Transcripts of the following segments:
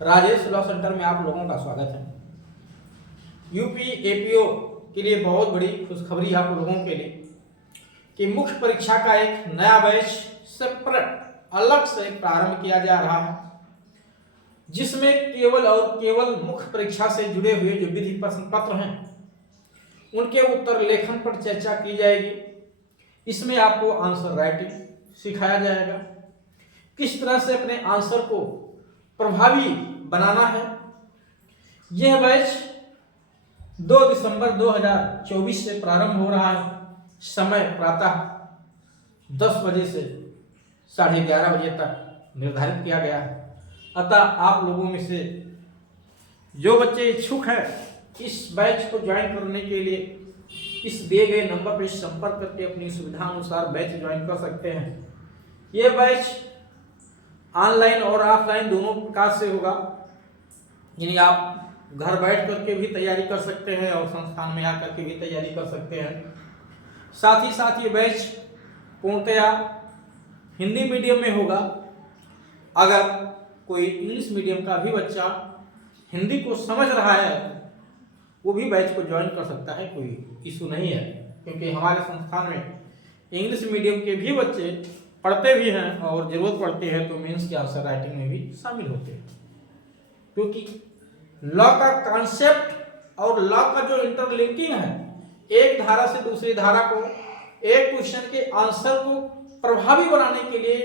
Rajesh law centre में आप लोगों का स्वागत है। यूपी एपीओ के लिए बहुत बड़ी खुशखबरी आप लोगों के लिए कि मुख्य परीक्षा का एक नया बैच सेपरेट अलग से प्रारंभ किया जा रहा है, जिसमें केवल और केवल मुख्य परीक्षा से जुड़े हुए जो विधि प्रश्न पत्र हैं उनके उत्तर लेखन पर चर्चा की जाएगी। इसमें आपको आंसर राइटिंग सिखाया जाएगा, किस तरह से अपने आंसर को प्रभावी बनाना है। यह बैच 2 दिसंबर 2024 से प्रारंभ हो रहा है। समय प्रातः 10 बजे से 11:30 बजे तक निर्धारित किया गया है। अतः आप लोगों में से जो बच्चे इच्छुक हैं इस बैच को ज्वाइन करने के लिए इस दिए गए नंबर पर संपर्क करके अपनी सुविधा अनुसार बैच ज्वाइन कर सकते हैं। यह बैच ऑनलाइन और ऑफलाइन दोनों प्रकार से होगा, यानी आप घर बैठ करके भी तैयारी कर सकते हैं और संस्थान में आकर के भी तैयारी कर सकते हैं। साथ ही साथ ये बैच पूर्णतया हिंदी मीडियम में होगा। अगर कोई इंग्लिश मीडियम का भी बच्चा हिंदी को समझ रहा है वो भी बैच को ज्वाइन कर सकता है, कोई इशू नहीं है, क्योंकि हमारे संस्थान में इंग्लिश मीडियम के भी बच्चे पढ़ते भी हैं और जरूरत पड़ती है तो मेंस के आंसर राइटिंग में भी शामिल होते हैं। क्योंकि लॉ का कॉन्सेप्ट और लॉ का जो इंटरलिंकिंग है, एक धारा से दूसरी धारा को, एक क्वेश्चन के आंसर को प्रभावी बनाने के लिए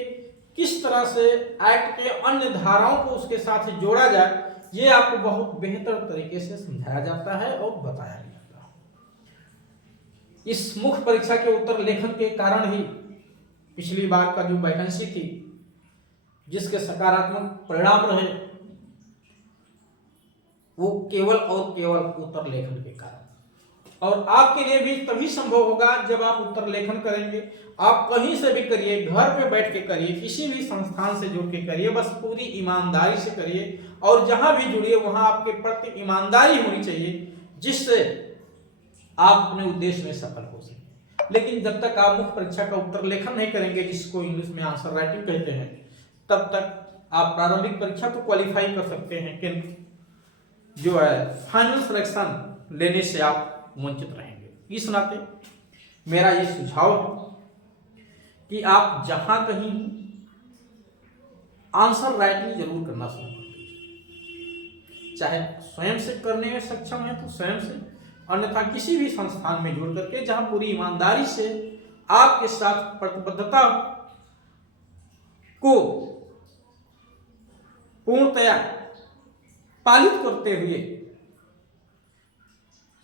किस तरह से एक्ट के अन्य धाराओं को उसके साथ जोड़ा जाए, ये आपको बहुत बेहतर तरीके से समझाया जाता है और बताया जाता है। इस मुख्य परीक्षा के उत्तर लेखन के कारण ही पिछली बार का जो वैकेंसी थी जिसके सकारात्मक परिणाम रहे वो केवल और केवल उत्तर लेखन के कारण, और आपके लिए भी तभी संभव होगा जब आप उत्तर लेखन करेंगे। आप कहीं से भी करिए, घर पे बैठ के करिए, किसी भी संस्थान से जुड़ के करिए, बस पूरी ईमानदारी से करिए और जहां भी जुड़िए वहां आपके प्रति ईमानदारी होनी चाहिए, जिससे आप अपने उद्देश्य में सफल हो सके। लेकिन जब तक आप मुख्य परीक्षा का उत्तर लेखन नहीं करेंगे, जिसको इंग्लिश में आंसर राइटिंग कहते हैं, तब तक आप प्रारंभिक परीक्षा तो क्वालिफाई कर सकते हैं, किंतु जो है फाइनल सिलेक्शन लेने से आप वंचित रहेंगे। इस नाते मेरा ये सुझाव है कि आप जहां कहीं आंसर राइटिंग जरूर करना शुरू कर दीजिए, चाहे स्वयं से करने में सक्षम है तो स्वयं से, अन्यथा किसी भी संस्थान में जुड़ करके जहां पूरी ईमानदारी से आपके साथ प्रतिबद्धता को पूर्णतया पालित करते हुए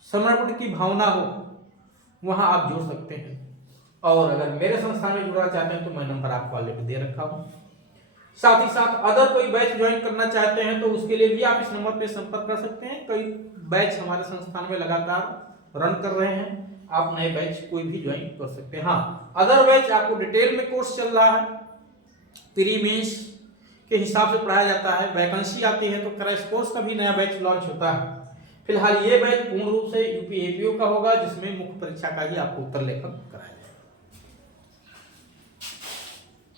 समर्पण की भावना हो, वहां आप जुड़ सकते हैं। और अगर मेरे संस्थान में जुड़ना चाहते हैं तो मैं नंबर आपको वाले पे दे रखा हूं। साथ ही साथ अदर कोई बैच ज्वाइन करना चाहते हैं तो उसके लिए भी आप इस नंबर पे संपर्क कर सकते हैं। कई बैच हमारे संस्थान में लगातार रन कर रहे हैं, आप नए बैच कोई भी ज्वाइन कर सकते हैं। हाँ, अदर बैच आपको डिटेल में कोर्स चल रहा है, प्री मेंस के हिसाब से पढ़ाया जाता है। वैकेंसी आती है तो क्रैश कोर्स का भी नया बैच लॉन्च होता है। फिलहाल ये बैच पूर्ण रूप से यूपी एपीओ का होगा, जिसमें मुख्य परीक्षा का ही आपको उत्तर लेखन कराया जाएगा।